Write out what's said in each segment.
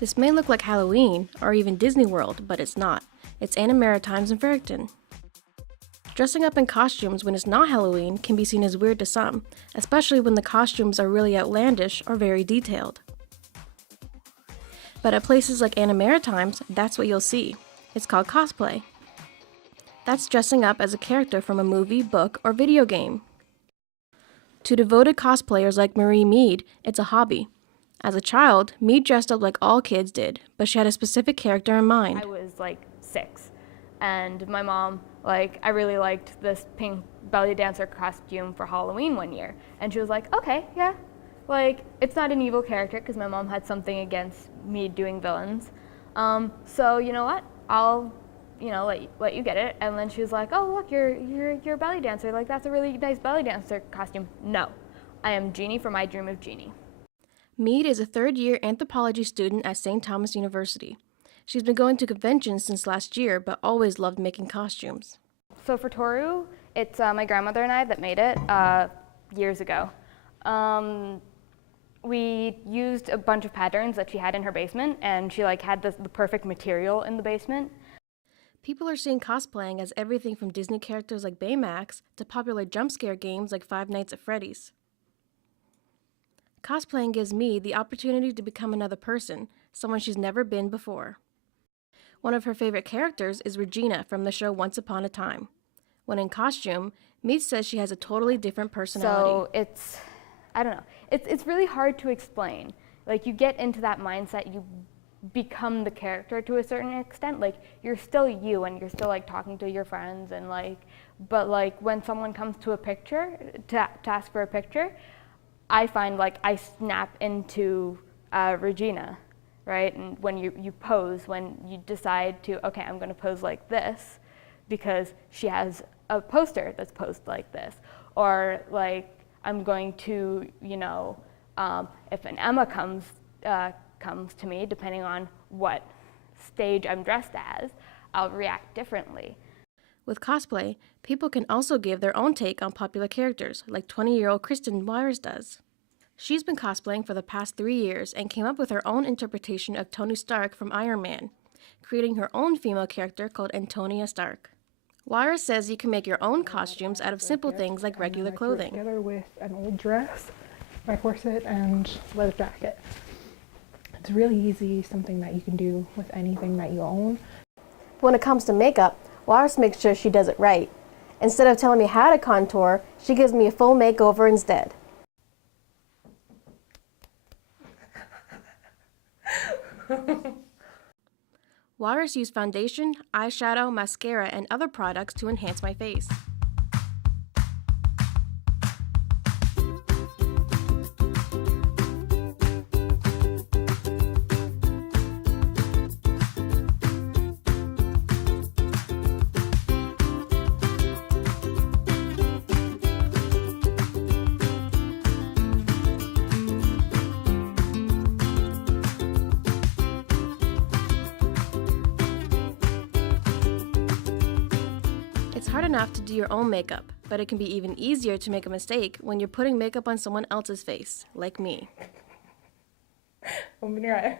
This may look like Halloween, or even Disney World, but it's not. It's Anna Maritimes in Fredericton. Dressing up in costumes when it's not Halloween can be seen as weird to some, especially when the costumes are really outlandish or very detailed. But at places like Anna Maritimes, that's what you'll see. It's called cosplay. That's dressing up as a character from a movie, book, or video game. To devoted cosplayers like Marie Mead, it's a hobby. As a child, Mead dressed up like all kids did, but she had a specific character in mind. I was like 6, and my mom, I really liked this pink belly dancer costume for Halloween one year, and she was like, okay, yeah, it's not an evil character, because my mom had something against me doing villains, so you know what, I'll let you get it. And then she was like, oh look, you're a belly dancer, that's a really nice belly dancer costume. No, I am Jeannie from My Dream of Jeannie. Mead is a third-year anthropology student at St. Thomas University. She's been going to conventions since last year, but always loved making costumes. So for Toru, it's my grandmother and I that made it years ago. We used a bunch of patterns that she had in her basement, and she had the perfect material in the basement. People are seeing cosplaying as everything from Disney characters like Baymax to popular jump scare games like Five Nights at Freddy's. Cosplaying gives Mead the opportunity to become another person, someone she's never been before. One of her favorite characters is Regina from the show Once Upon a Time. When in costume, Mead says she has a totally different personality. So I don't know, it's really hard to explain. You get into that mindset, you become the character to a certain extent. You're still you, and you're still talking to your friends, and but when someone comes to a picture, to ask for a picture, I find I snap into Regina, right? And when you pose, when you decide to, okay, I'm going to pose like this because she has a poster that's posed like this, or I'm going to, if an Emma comes to me, depending on what stage I'm dressed as, I'll react differently. With cosplay, people can also give their own take on popular characters, like 20-year-old Kristen Wires does. She's been cosplaying for the past 3 years and came up with her own interpretation of Tony Stark from Iron Man, creating her own female character called Antonia Stark. Wires says you can make your own costumes out of simple things like regular clothing. Together with an old dress, my corset, and leather jacket. It's really easy, something that you can do with anything that you own. When it comes to makeup, Wires makes sure she does it right. Instead of telling me how to contour, she gives me a full makeover instead. Wires used foundation, eyeshadow, mascara, and other products to enhance my face. It's hard enough to do your own makeup, but it can be even easier to make a mistake when you're putting makeup on someone else's face, like me. Open your eye.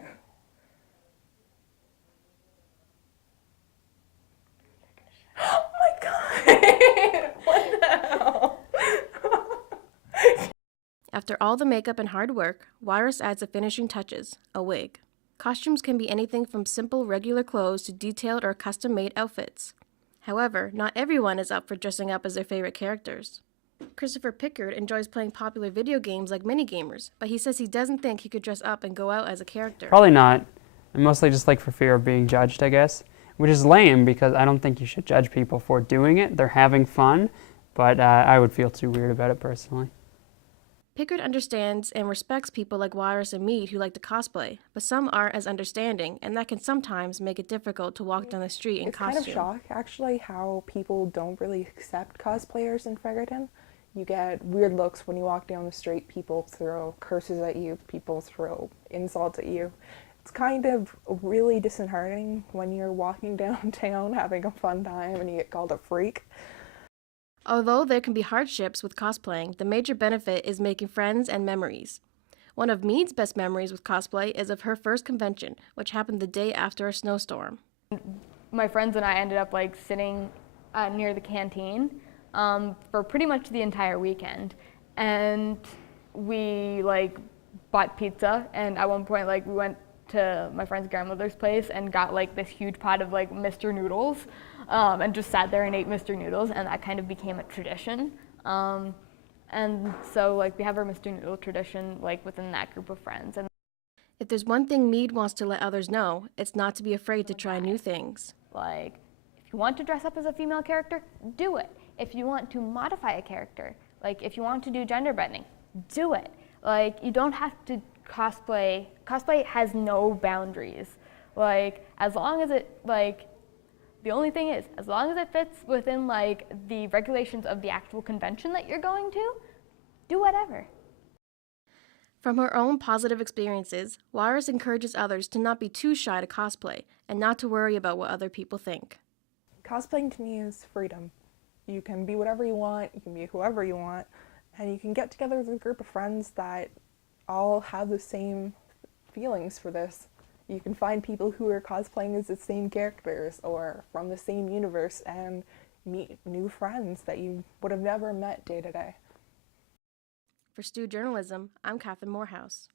Oh my god! What the hell? After all the makeup and hard work, Wires adds the finishing touches, a wig. Costumes can be anything from simple regular clothes to detailed or custom-made outfits. However, not everyone is up for dressing up as their favorite characters. Christopher Pickard enjoys playing popular video games like minigamers, but he says he doesn't think he could dress up and go out as a character. Probably not. And mostly just for fear of being judged, I guess. Which is lame, because I don't think you should judge people for doing it. They're having fun, but I would feel too weird about it personally. Pickard understands and respects people like Wires and Mead who like to cosplay, but some aren't as understanding, and that can sometimes make it difficult to walk down the street in costume. It's kind of shock, actually, how people don't really accept cosplayers in Fredericton. You get weird looks when you walk down the street. People throw curses at you, people throw insults at you. It's kind of really disheartening when you're walking downtown having a fun time and you get called a freak. Although there can be hardships with cosplaying, the major benefit is making friends and memories. One of Mead's best memories with cosplay is of her first convention, which happened the day after a snowstorm. My friends and I ended up like sitting near the canteen for pretty much the entire weekend, and we like bought pizza, and at one point like we went to my friend's grandmother's place and got like this huge pot of like Mr. Noodles, and just sat there and ate Mr. Noodles, and that kind of became a tradition. And so like we have our Mr. Noodle tradition like within that group of friends. And If there's one thing Mead wants to let others know, it's not to be afraid to try new things. like, if you want to dress up as a female character, do it. If you want to modify a character, like if you want to do gender bending, do it. Like, you don't have to cosplay. Cosplay has no boundaries. Like, as long as it, like, the only thing is, as long as it fits within, like, the regulations of the actual convention that you're going to, do whatever. From her own positive experiences, Walrus encourages others to not be too shy to cosplay and not to worry about what other people think. Cosplaying to me is freedom. You can be whatever you want, you can be whoever you want, and you can get together with a group of friends that all have the same feelings for this. You can find people who are cosplaying as the same characters or from the same universe and meet new friends that you would have never met day to day. For Stu Journalism, I'm Katherine Morehouse.